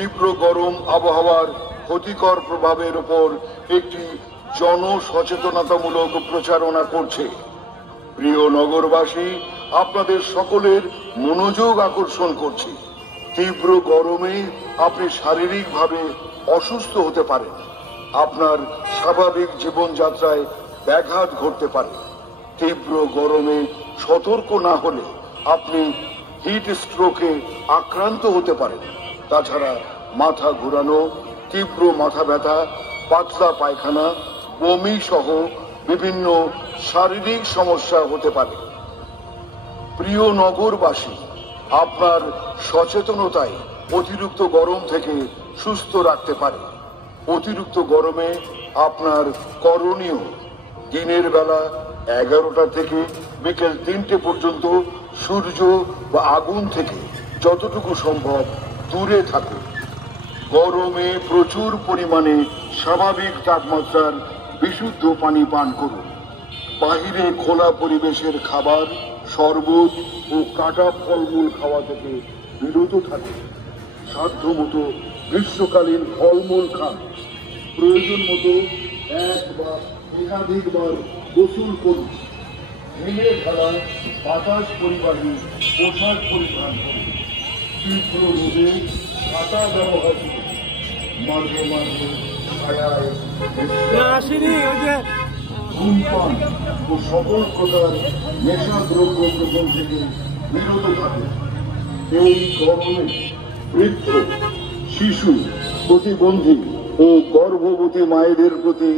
তীব্র গরম আবহাওয়ার ক্ষতিকর প্রভাবের উপর একটি জনসচেতনতামূলক প্রচারণা করছে। প্রিয় নগরবাসী, আপনাদের সকলের মনোযোগ আকর্ষণ করছি। তীব্র গরমে আপনি শারীরিকভাবে অসুস্থ হতে পারেন। আপনার স্বাভাবিক জীবনযাত্রায় ব্যাঘাত ঘটতে পারে। তীব্র গরমে সতর্ক না হলে আপনি হিট স্ট্রোকে আক্রান্ত হতে পারেন। তাছাড়া মাথা ঘোরানো, তীব্র মাথা ব্যথা, পাতলা পায়খানা, বমি সহ বিভিন্ন শারীরিক সমস্যা হতে পারে। প্রিয় নগরবাসী, আপনার সচেতনতাই অতিরিক্ত গরম থেকে সুস্থ রাখতে পারে। অতিরিক্ত গরমে আপনার করণীয়, দিনের বেলা 11টা থেকে বিকেল 3টে পর্যন্ত সূর্য বা আগুন থেকে যতটুকু সম্ভব দূরে থাকুন। গরমে প্রচুর পরিমাণে স্বাভাবিক তাপমাত্রার বিশুদ্ধ পানি পান করুন। বাহিরে খোলা পরিবেশের খাবার, শরবত ও কাটা ফলমূল খাওয়া থেকে বিরত থাকুন। সাধ্যমতো গ্রীষ্মকালীন ফলমূল খান। প্রয়োজন মতো এক বা একাধিকবার গোসল করুন। ঢেলে ঢালা বাতাস পরিবাহী পোশাক পরিধান করুন। তীব্র রোদে ছাতা ব্যবহার করুন। মাঝে মাঝে ছায়ায় ধূমপান ও সকল প্রকার নেশা দ্রব্য গ্রহণ থেকে বিরত থাকুন। এই গরমে বৃদ্ধ, শিশু, প্রতিবন্ধী ও গর্ভবতী মায়েদের প্রতি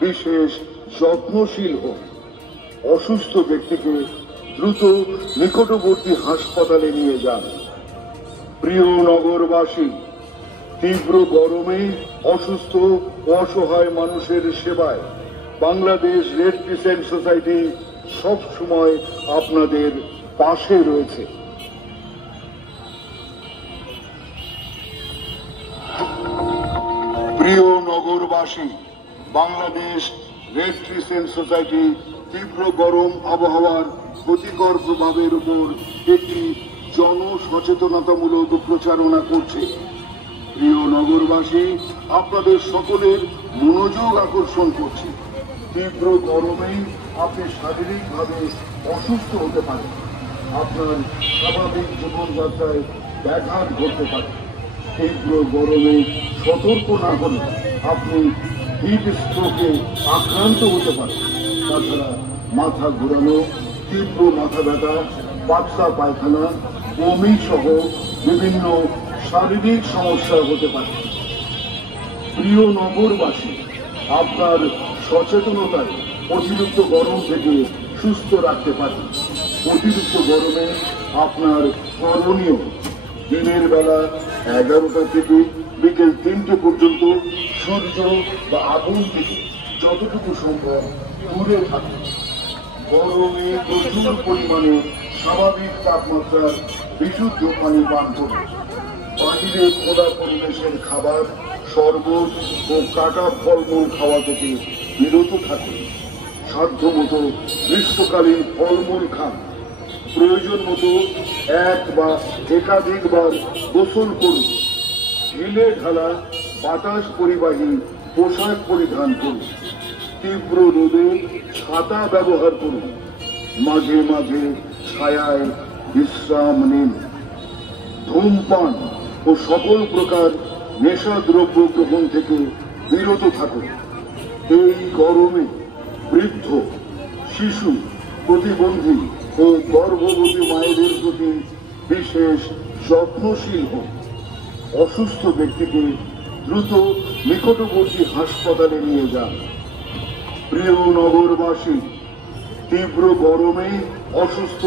বিশেষ যত্নশীল হোক। অসুস্থ ব্যক্তিকে দ্রুত নিকটবর্তী হাসপাতালে নিয়ে যান। প্রিয় নগরবাসী, তীব্র গরমে অসুস্থ ও অসহায় মানুষের সেবায় বাংলাদেশ রেড ক্রিসেন্ট সোসাইটি সব সময় আপনাদের পাশে রয়েছে। প্রিয় নগরবাসী, বাংলাদেশ রেড ক্রিসেন্ট সোসাইটি তীব্র গরম আবহাওয়ার ক্ষতিকর প্রভাবের উপর একটি জনসচেতনতামূলক প্রচারণা করছে। প্রিয় নগরবাসী, আপনাদের সকলের মনোযোগ আকর্ষণ করছে। তীব্র গরমে আপনি শারীরিকভাবে অসুস্থ হতে পারেন। আপনার স্বাভাবিক জীবনযাত্রায় ব্যাঘাত ঘটতে পারে। তীব্র গরমে সতর্ক না হলে আপনি হিট স্ট্রোকে আক্রান্ত হতে পারেন। তাছাড়া মাথা ঘোরানো, তীব্র মাথা ব্যথা, পাতলা পায়খানা, বমি সহ বিভিন্ন শারীরিক সমস্যা হতে পারে। প্রিয় নগরবাসী, আপনার সচেতনতায় অতিরিক্ত গরম থেকে সুস্থ রাখতে পারে। অতিরিক্ত গরমে আপনার করণীয়, দিনের বেলা 11টা থেকে বিকেল 3টে পর্যন্ত সূর্য বা আগুন থেকে যতটুকু সম্ভব দূরে থাকুন। গরমে প্রচুর পরিমাণে স্বাভাবিক তাপমাত্রার বিশুদ্ধ পানি পান করুন। বাহিরে খোলা পরিবেশের খাবার, শরবত ও কাটা ফলমূল খাওয়া থেকে বিরত থাকুন। সাধ্যমতো গ্রীষ্মকালীন ফলমূল খান। প্রয়োজন মতো এক বা একাধিকবার গোসল করুন। ঢিলে ঢালা বাতাস পরিবাহী পোশাক পরিধান করুন। তীব্র রোদে ছাতা ব্যবহার করুন। মাঝে মাঝে ছায়ায় বিশ্রাম নিন। ধূমপান ও সকল প্রকার নেশা দ্রব্য গ্রহণ থেকে বিরত থাকুন। এই গরমে বৃদ্ধ, শিশু, প্রতিবন্ধী ও গর্ভবতী মায়েদের প্রতি বিশেষ যত্নশীল হোক। অসুস্থ ব্যক্তিকে দ্রুত নিকটবর্তী হাসপাতালে নিয়ে যান। প্রিয় নগরবাসী, তীব্র গরমে অসুস্থ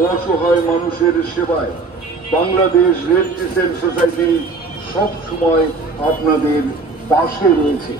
ও অসহায় মানুষের সেবায় বাংলাদেশ রেড ক্রিসেন্ট সোসাইটি সব সময় আপনাদের পাশে রয়েছে।